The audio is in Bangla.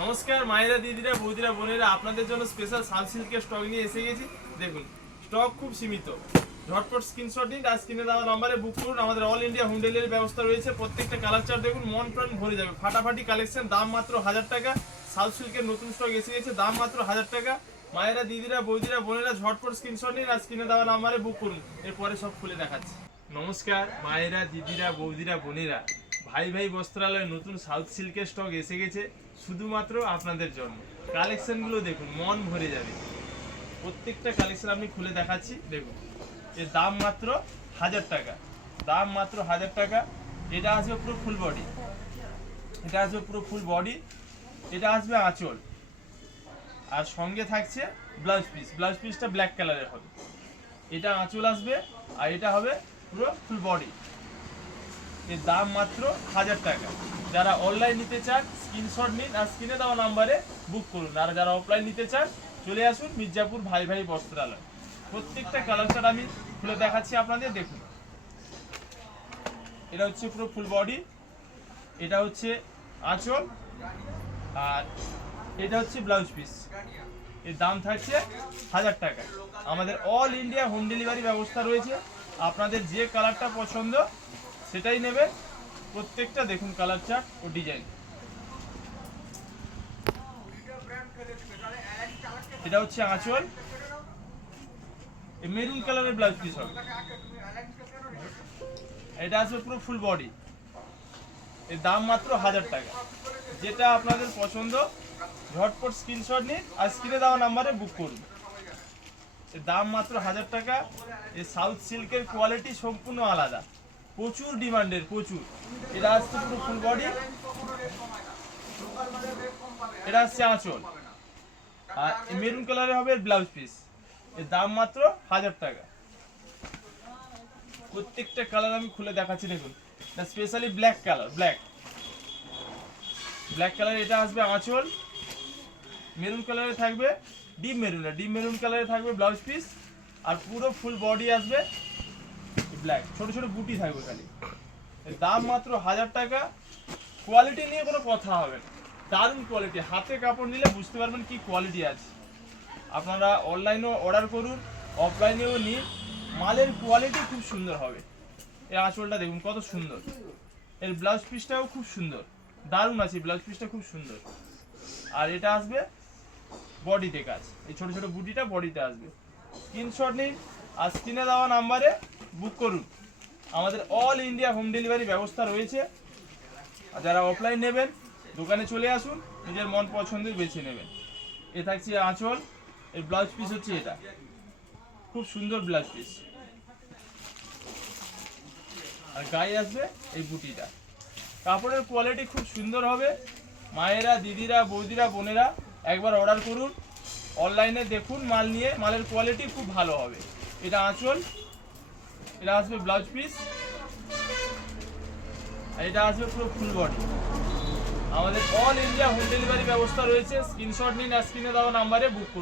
নমস্কার মায়েরা, দিদিরা, বৌদিরা, বোনেরা, আপনাদের জন্য স্পেশাল সান সিল্কের স্টক নিয়ে এসে গেছি। দেখুন, স্টক খুব সীমিত। ঝটপট স্ক্রিনশট নিন আর স্ক্রিনে দেওয়া নম্বরে বুক করুন। আমাদের অল ইন্ডিয়া হোম ডেলিভারি ব্যবস্থা রয়েছে। প্রত্যেকটা কালার চার্ট দেখুন, মন প্রাণ ভরে যাবে। ফাটাফাটি কালেকশন, দাম মাত্র 1000 টাকা। সাউথ সিল্কের নতুন স্টক এসে গেছে, দাম মাত্র 1000 টাকা। মায়েরা, দিদিরা, বৌদিরা, বোনেরা, ঝটপট স্ক্রিনশট নিন আর স্ক্রিনে দেওয়া নম্বরে বুক করুন। এরপরে সব খুলে দেখাচ্ছি। নমস্কার মায়েরা, দিদিরা, বৌদিরা, বোনেরা, ভাই ভাই বস্ত্রালয়ে নতুন সাউথ সিল্কের স্টক এসে গেছে শুধুমাত্র আপনাদের জন্য। কালেকশনগুলো দেখুন, মন ভরে যাবে। প্রত্যেকটা কালেকশন আমি খুলে দেখাচ্ছি। দেখুন, এর দাম মাত্র 1000 টাকা। দাম মাত্র 1000 টাকা। এটা আসবে পুরো ফুল বডি। এটা আসবে পুরো ফুল বডি। এটা আসবে আঁচল, আর সঙ্গে থাকছে ব্লাউজ পিস। ব্লাউজ পিসটা ব্ল্যাক কালারের হবে। এটা আঁচল আসবে, আর এটা হবে পুরো ফুল বডি। এর দাম মাত্র 1000 টাকা। যারা অনলাইন নিতে চান স্ক্রিনশট নিন আর স্ক্রিনে দেওয়া নাম্বারে বুক করুন। আর যারা অফলাইন নিতে চান চলে আসুন মির্জাপুর ভাই ভাই বস্ত্রালয়। প্রত্যেকটা কালার চার্ট আমি খুলে দেখাচ্ছি আপনাদের। দেখুন, এটা হচ্ছে পুরো ফুল বডি, এটা হচ্ছে আঁচল, আর এটা হচ্ছে ব্লাউজ পিস। এর দাম থাকছে 1000 টাকা। আমাদের অল ইন্ডিয়া হোম ডেলিভারি ব্যবস্থা রয়েছে। আপনাদের যে কালারটা পছন্দ সেটাই নেবেন। প্রত্যেকটা দেখুন কালার চার্ট ও ডিজাইন। এটা হচ্ছে আঁচল, মেরুন কালারের ব্লাউজ পিস হবে। এটা আসবে পুরো ফুল বডি। এর দাম মাত্র 1000 টাকা। যেটা আপনাদের পছন্দ ঝটপট স্ক্রিনশট নিন আর স্ক্রিনে দেওয়া নাম্বারে বুক করুন। এর দাম মাত্র 1000 টাকা। এই সাউথ সিল্কের কোয়ালিটি সম্পূর্ণ আলাদা, প্রচুর ডিমান্ডের, প্রচুর। এটা আসছে পুরো ফুল বডি, এটা আসছে আঁচল, আর মেরুন কালারের হবে ব্লাউজ পিস। এর দাম মাত্র 1000 টাকা। প্রত্যেকটা কালার আমি খুলে দেখাচ্ছি। দেখুন, এটা specially black colour, black colour. এটা আসবে আঁচল, মেরুন কালারে থাকবে, ডিপ মেরুন কালারে থাকবে ব্লাউজ পিস, আর পুরো ফুল বডি আসবে ব্ল্যাক। ছোট ছোট বুটি থাকবে খালি। এর দাম মাত্র 1000 টাকা। কোয়ালিটি নিয়ে কোনো কথা হবে না, দারুণ কোয়ালিটি। হাতে কাপড় নিলে বুঝতে পারবেন কি কোয়ালিটি আছে। আপনারা অনলাইনেও অর্ডার করুন, অফলাইনেও নিন, মালের কোয়ালিটি খুব সুন্দর হবে। এই আঁচলটা দেখুন কত সুন্দর। এর ব্লাউজ পিসটাও খুব সুন্দর, দারুণ আছে। ব্লাউজ পিসটা খুব সুন্দর। আর এটা আসবে বডিতে কাজ, এই ছোট ছোট বুটিটা বডিতে আসবে। স্ক্রিনশট নিন আর স্ক্রিনে দেওয়া নাম্বারে বুক করুন। আমাদের অল ইন্ডিয়া হোম ডেলিভারি ব্যবস্থা রয়েছে। আর যারা অফলাইন নেবেন দোকানে চলে আসুন, নিজের মন পছন্দের বেছে নেবেন। এ থাকছে আঁচল, এর ব্লাউজ পিস হচ্ছে এটা, খুব সুন্দর ব্লাউজ পিস। আর গায়ে আসবে এই বুটিটা। কাপড়ের কোয়ালিটি খুব সুন্দর হবে। মায়েরা, দিদিরা, বৌদিরা, বোনেরা একবার অর্ডার করুন। অনলাইনে দেখুন মাল নিয়ে, মালের কোয়ালিটি খুব ভালো হবে। এটা আঁচল, এটা আসবে ব্লাউজ পিস, আর এটা আসবে পুরো ফুল বডি। আমাদের অল ইন্ডিয়া হোম ডেলিভারি ব্যবস্থা রয়েছে। স্ক্রিনশট নিন আর স্ক্রিনে দেওয়া নাম্বারে বুক করুন।